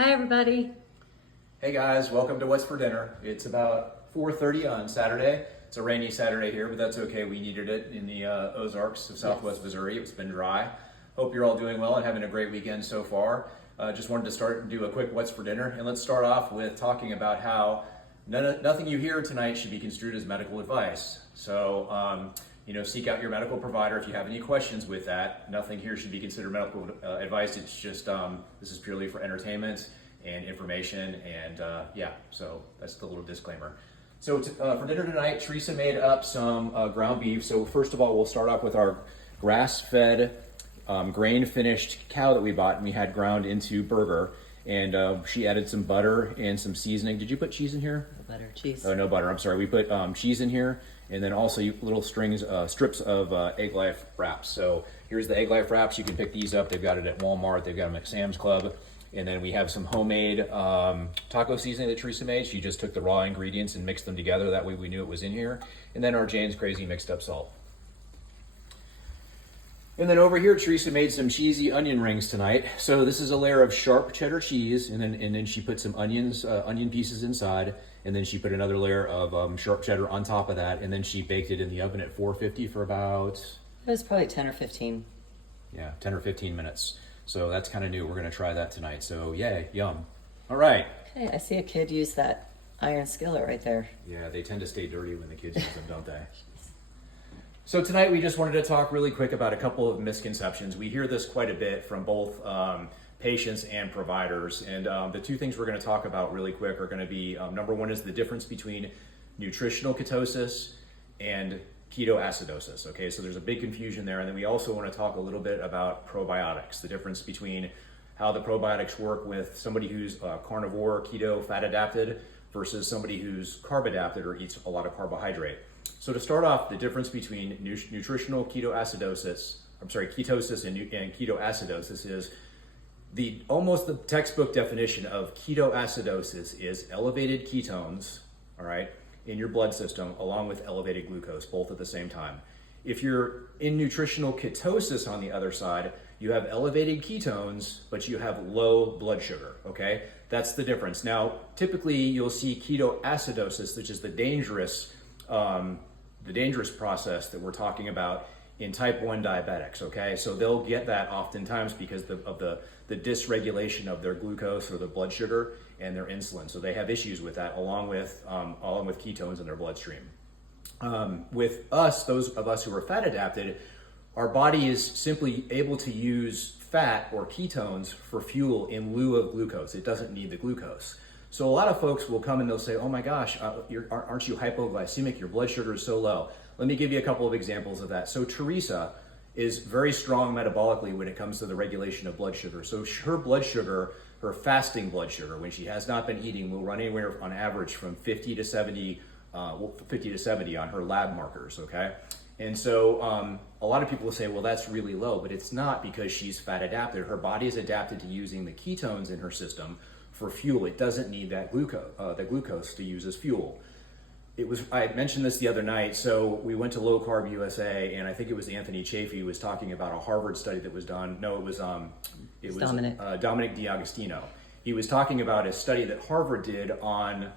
Hi, everybody. Hey guys, welcome to What's for Dinner. It's about 4:30 on Saturday. It's a rainy Saturday here, but that's okay. We needed it in the Ozarks of Southwest Missouri. It's been dry. Hope you're all doing well and having a great weekend so far. Just wanted to start and do a quick What's for Dinner. And let's start off with talking about how nothing you hear tonight should be construed as medical advice. So, seek out your medical provider if you have any questions with that. Nothing here should be considered medical advice. It's just, this is purely for entertainment and information, and so that's the little disclaimer. So for dinner tonight, Teresa made up some ground beef. So first of all, we'll start off with our grass-fed, grain-finished cow that we bought and we had ground into burger. And she added some butter and some seasoning. Did you put cheese in here? No butter, cheese. Oh, no butter. I'm sorry. We put cheese in here, and then also little strips of Egg Life wraps. So here's the Egg Life wraps. You can pick these up. They've got it at Walmart. They've got them at Sam's Club. And then we have some homemade taco seasoning that Teresa made. She just took the raw ingredients and mixed them together. That way we knew it was in here. And then our Jane's Crazy mixed up salt. And then over here, Teresa made some cheesy onion rings tonight. So this is a layer of sharp cheddar cheese, and then she put some onion pieces inside, and then she put another layer of sharp cheddar on top of that, and then she baked it in the oven at 450 for about... It was probably 10 or 15. Yeah, 10 or 15 minutes. So that's kind of new. We're going to try that tonight. So yay, yum. All right. Okay, I see a kid use that iron skillet right there. Yeah, they tend to stay dirty when the kids use them, don't they? So tonight we just wanted to talk really quick about a couple of misconceptions. We hear this quite a bit from both patients and providers. And the two things we're going to talk about really quick are going to be, number one is the difference between nutritional ketosis and ketoacidosis. Okay, so there's a big confusion there. And then we also want to talk a little bit about probiotics, the difference between how the probiotics work with somebody who's carnivore, keto, fat adapted versus somebody who's carb adapted or eats a lot of carbohydrate. So to start off, the difference between nutritional ketosis and ketoacidosis is almost the textbook definition of ketoacidosis is elevated ketones, all right, in your blood system along with elevated glucose, both at the same time. If you're in nutritional ketosis on the other side, you have elevated ketones, but you have low blood sugar, okay? That's the difference. Now, typically you'll see ketoacidosis, which is the dangerous process that we're talking about in type 1 diabetics, okay? So they'll get that oftentimes because of the dysregulation of their glucose or their blood sugar and their insulin. So they have issues with that along with ketones in their bloodstream. With us, those of us who are fat adapted, our body is simply able to use fat or ketones for fuel in lieu of glucose. It doesn't need the glucose. So a lot of folks will come and they'll say, oh my gosh, aren't you hypoglycemic? Your blood sugar is so low. Let me give you a couple of examples of that. So Teresa is very strong metabolically when it comes to the regulation of blood sugar. So her blood sugar, her fasting blood sugar, when she has not been eating, will run anywhere on average from 50 to 70 on her lab markers, okay? And so a lot of people will say, well, that's really low, but it's not because she's fat adapted. Her body is adapted to using the ketones in her system for fuel. It doesn't need that glucose to use as fuel. I had mentioned this the other night. So we went to Low Carb USA, and I think it was Anthony Chafee was talking about a Harvard study that was done. No, it was Dominic D'Agostino. He was talking about a study that Harvard did on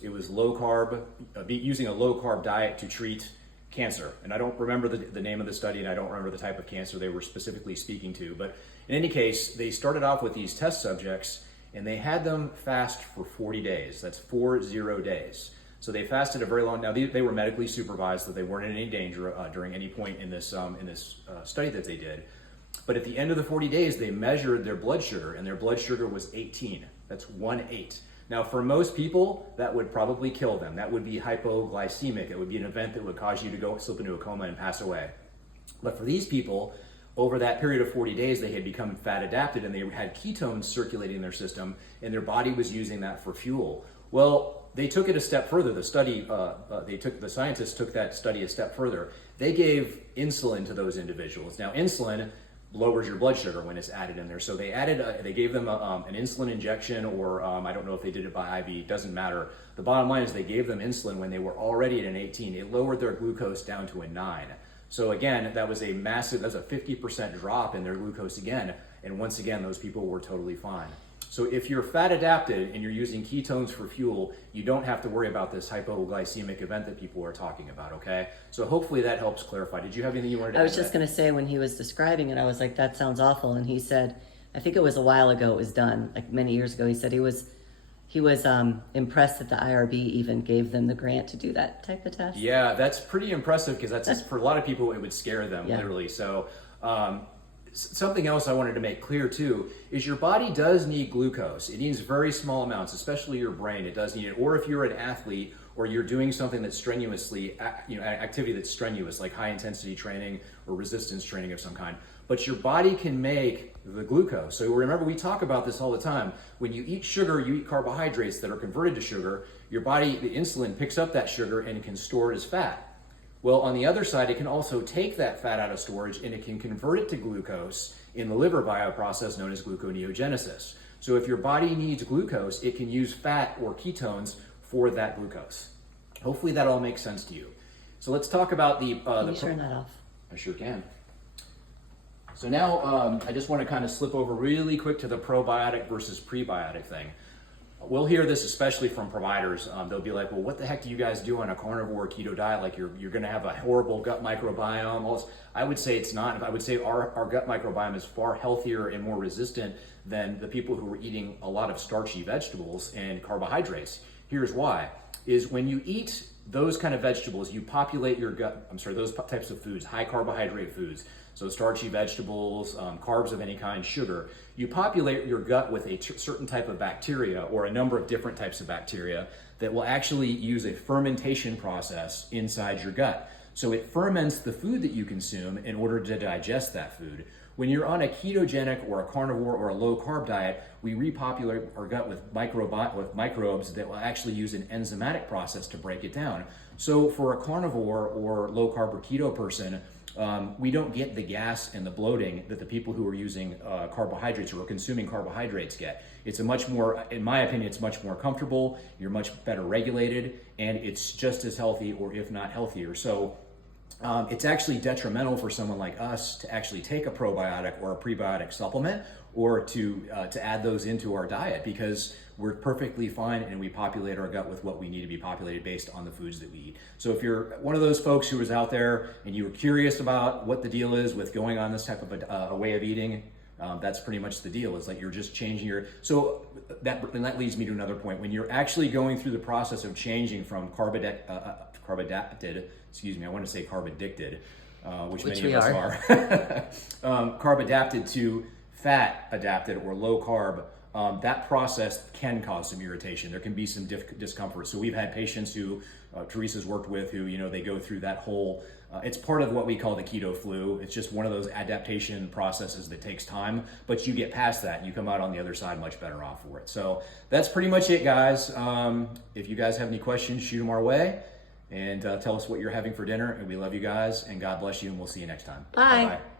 it was low carb, using a low carb diet to treat cancer. And I don't remember the name of the study, and I don't remember the type of cancer they were specifically speaking to. But in any case, they started off with these test subjects, and they had them fast for 40 days. That's 40 days. So they fasted a very long. Now they were medically supervised, so they weren't in any danger during any point in this study that they did. But at the end of the 40 days, they measured their blood sugar, and their blood sugar was 18. That's 18. Now, for most people, that would probably kill them. That would be hypoglycemic. It would be an event that would cause you to slip into a coma and pass away. But for these people, over that period of 40 days, they had become fat adapted and they had ketones circulating in their system, and their body was using that for fuel. Well, they took it a step further. The scientists took that study a step further. They gave insulin to those individuals. Now, insulin lowers your blood sugar when it's added in there. So they gave them an insulin injection, or I don't know if they did it by IV, doesn't matter. The bottom line is they gave them insulin when they were already at an 18. It lowered their glucose down to a 9. So again, that was a 50% drop in their glucose again. And once again, those people were totally fine. So if you're fat adapted and you're using ketones for fuel, you don't have to worry about this hypoglycemic event that people are talking about, okay? So hopefully that helps clarify. Did you have anything you wanted to add? I was just going to say, when he was describing it, I was like, that sounds awful. And he said, I think it was a while ago it was done, like many years ago, he said he was impressed that the IRB even gave them the grant to do that type of test. Yeah, that's pretty impressive because that's for a lot of people, it would scare them, Yeah. literally. So something else I wanted to make clear too is your body does need glucose. It needs very small amounts, especially your brain. It does need it. Or if you're an athlete or you're doing something that's strenuously, activity that's strenuous, like high intensity training or resistance training of some kind. But your body can make the glucose. So remember, we talk about this all the time. When you eat sugar, you eat carbohydrates that are converted to sugar. Your body, the insulin, picks up that sugar and can store it as fat. Well, on the other side, it can also take that fat out of storage and it can convert it to glucose in the liver via a process known as gluconeogenesis. So if your body needs glucose, it can use fat or ketones for that glucose. Hopefully that all makes sense to you. So let's talk about the... Can you turn that off? I sure can. So now I just want to kind of slip over really quick to the probiotic versus prebiotic thing. We'll hear this especially from providers. They'll be like, well, what the heck do you guys do on a carnivore keto diet? Like you're going to have a horrible gut microbiome. I would say it's not. I would say our gut microbiome is far healthier and more resistant than the people who are eating a lot of starchy vegetables and carbohydrates. Here's why. Is when you eat those kind of vegetables, you populate your gut, those types of foods, high carbohydrate foods, so starchy vegetables, carbs of any kind, sugar, you populate your gut with a certain type of bacteria or a number of different types of bacteria that will actually use a fermentation process inside your gut. So it ferments the food that you consume in order to digest that food. When you're on a ketogenic or a carnivore or a low carb diet, we repopulate our gut with microbes that will actually use an enzymatic process to break it down. So for a carnivore or low carb or keto person, we don't get the gas and the bloating that the people who are using carbohydrates or are consuming carbohydrates get. It's a much more, in my opinion, it's much more comfortable, you're much better regulated, and it's just as healthy or if not healthier. So it's actually detrimental for someone like us to actually take a probiotic or a prebiotic supplement or to add those into our diet because we're perfectly fine and we populate our gut with what we need to be populated based on the foods that we eat. So if you're one of those folks who is out there and you were curious about what the deal is with going on this type of a way of eating, that's pretty much the deal. It's like you're just changing your, so that leads me to another point. When you're actually going through the process of changing from carb addicted, which many of us are, carb adapted to fat adapted or low carb, that process can cause some irritation. There can be some discomfort. So we've had patients who Teresa's worked with who, they go through that whole, it's part of what we call the keto flu. It's just one of those adaptation processes that takes time, but you get past that and you come out on the other side much better off for it. So that's pretty much it, guys. If you guys have any questions, shoot them our way and tell us what you're having for dinner. And we love you guys and God bless you and we'll see you next time. Bye. Bye-bye.